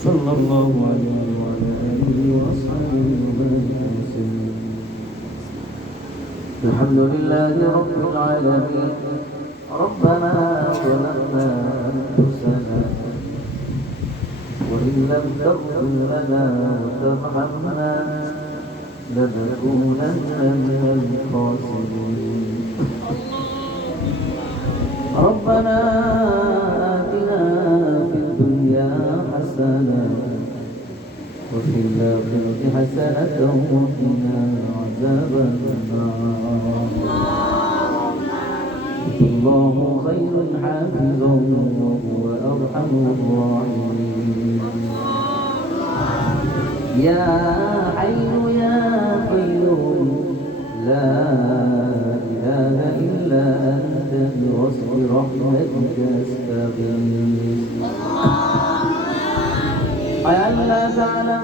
صلى الله عليه وعلى آله وأصحابه وبارك وسلم. الحمد لله رب العالمين. ربنا ظلمنا أنفسنا وإن لم تغفر لنا وترحمنا لنكونن من الخاسرين. ربنا آتنا في الدنيا حسنة وفي الآخرة حسنة وقنا عذاب النار. الله خير حافظا وهو أرحم الراحمين. يا حي يا قيوم لا إله إلا أنت بوصف رحمتك أستغيث. আল্লাহ তাআলা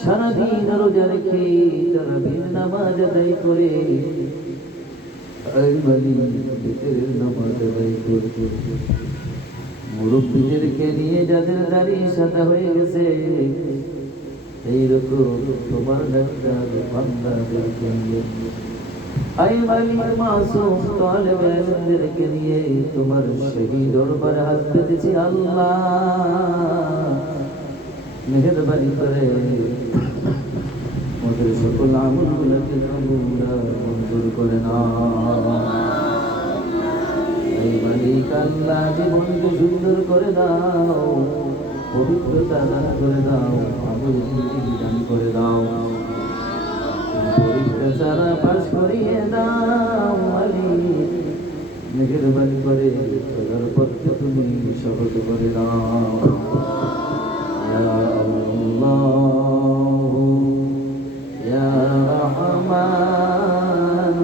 সারাদিন রোজা রেখে তারাবির নামাজ আদায় করে ভিতরের নামাজ আদায় করে মুরব্বীদেরকে নিয়ে যাদের দাড়ি সাদা হয়ে গেছে এইরকম তোমার নেককার বান্দাদেরকে নিয়ে আই মালিক মাসুম তালেবে ইলমদেরকে নিয়ে তোমার শহীদ দরবারে হাত পেতেছি। আল্লাহ মেহেরবানি করে আমাদের সকল আমলগুলোকে মঞ্জুর করে নাও। এই মালিক আল্লাহ জীবনকে সুন্দর করে দাও, পবিত্রতা দান করে দাও, আমল দান করে দাও, পরীক্ষা ছাড়া পাস করিয়ে দাও। মালিক মেহেরবানি করে চলার পথে তুমি সহজ করে দাও। ইয়া আল্লাহ ইয়া রহমান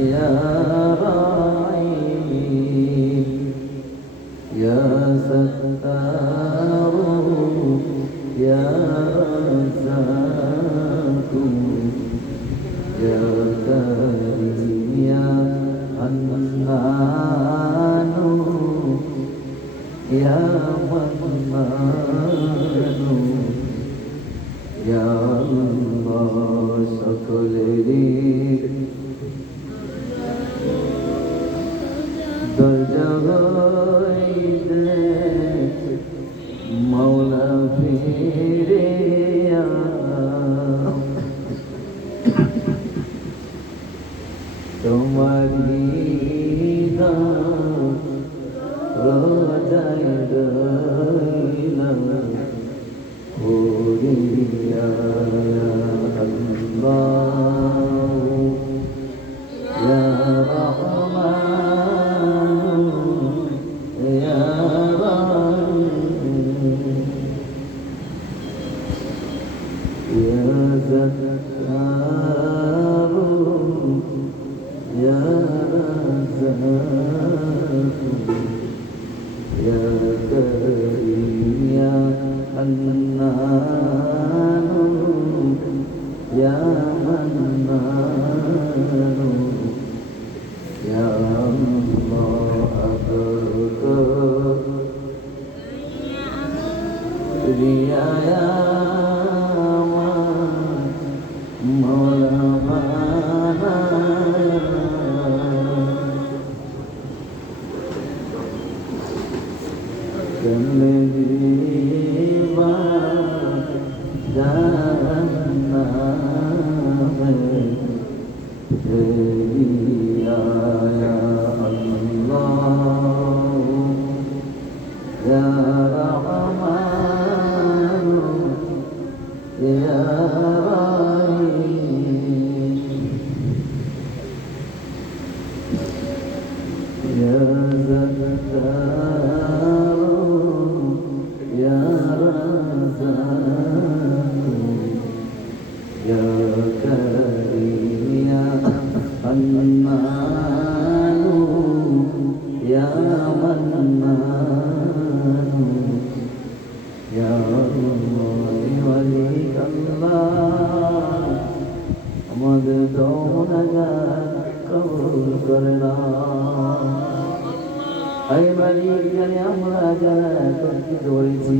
ইয়া রাহিম ইয়া সত্তার ইয়া রাজ্জাক ইয়া কারীম ইয়া হান্নান ইয়া মান্নান ইয়া আল্লাহ সকলেরই দরজা হইতে মাওলা ফিরে তোমারি রোজায় রইলাম ওরিয়া আল্লাহ ইয়া রহমান ইয়া রাহিম ইয়া সত্তার ইয়া রাজ্জাক ইয়া কারীম ইয়া হান্নান ইয়া মান্নান ইয়া আল্লাহ আবদুকা রিয়া ইয়া মাওলানা কমলিবা জান্নাত ইয়া আল্লাহ ইয়া রহমান ইয়া রাহিম ইয়া সত্তার ইয়া রাজ্জাক ইয়া কারীম ইয়া হান্নান ইয়া মান্নান ইয়া আল্লাহ ওয়া লিক আল্লাহ আল্লাহকে ধরেছি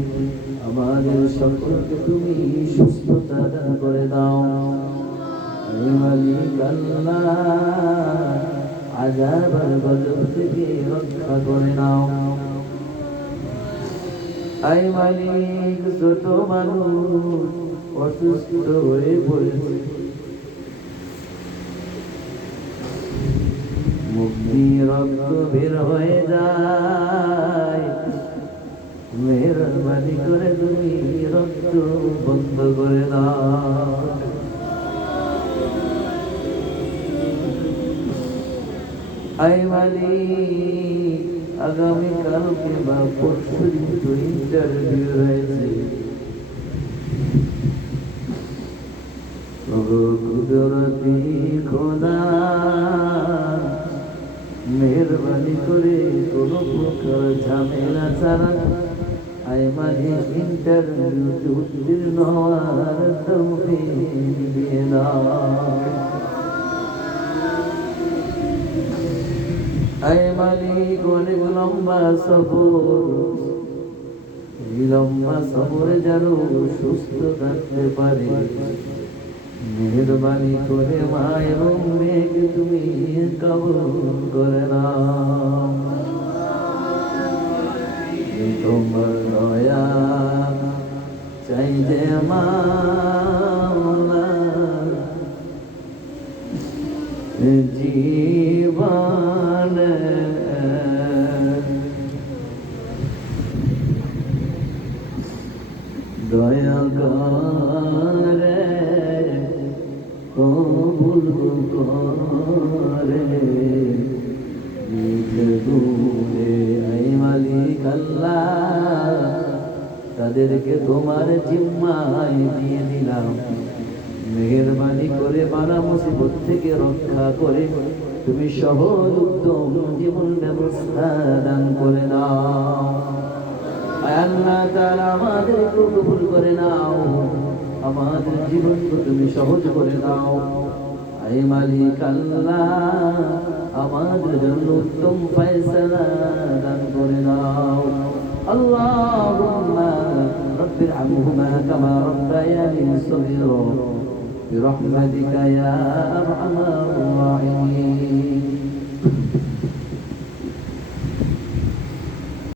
আমাদের সকলকে তুমি সুস্থতা দান করে দাও হে মালিক আল্লাহ আযাব আর গজব থেকে রক্ষা করে নাও হে মালিক ছোট মানুষ অসুস্থ হয়ে পড়েছে মুক্তি রক্ত বের হয়ে যায় মেহরবানি করে তুমি রক্ত বন্ধ করে দাও হে মালিক আগামীকালকে বা পরশু দিন তো ইন্টারভিউ রয়েছে কুদরতি খোদা মেহরবানি করে কোনো প্রকার ঝামেলা ছাড়া হে মালিক ইন্টারভিউতে উত্তীর্ণ হওয়ার তৌফিক দিয়ে দাও হে মালিক অনেক লম্বা সফর এই লম্বা সফরে যেন সুস্থ থাকতে পারে মেহরবানি করে মা এবং মেয়েকে তুমি কবুল করে নাও তোমার দয়া চাই যে মাওলা জীবন দয়া করে কবুল করে হে মালিক আল্লাহ তাদেরকে তোমার জিম্মায় দিয়ে দিলাম মেহরবানি করে বালা মুসিবত থেকে রক্ষা করে তুমি সহজ উত্তম জীবন ব্যবস্থা দান করে নাও আল্লাহ তাআলা আমাদেরকে কবুল করে নাও আমাদের জীবনকে তুমি সহজ করে দাও হে মালিক আল্লাহ আমাদের জন্য উত্তম ফয়সালা দান করে দাও আল্লাহুম্মা রব্বি আরহামহুমা কামা রাব্বায়ানি সগীরা برحمتك يا أرحم الراحمين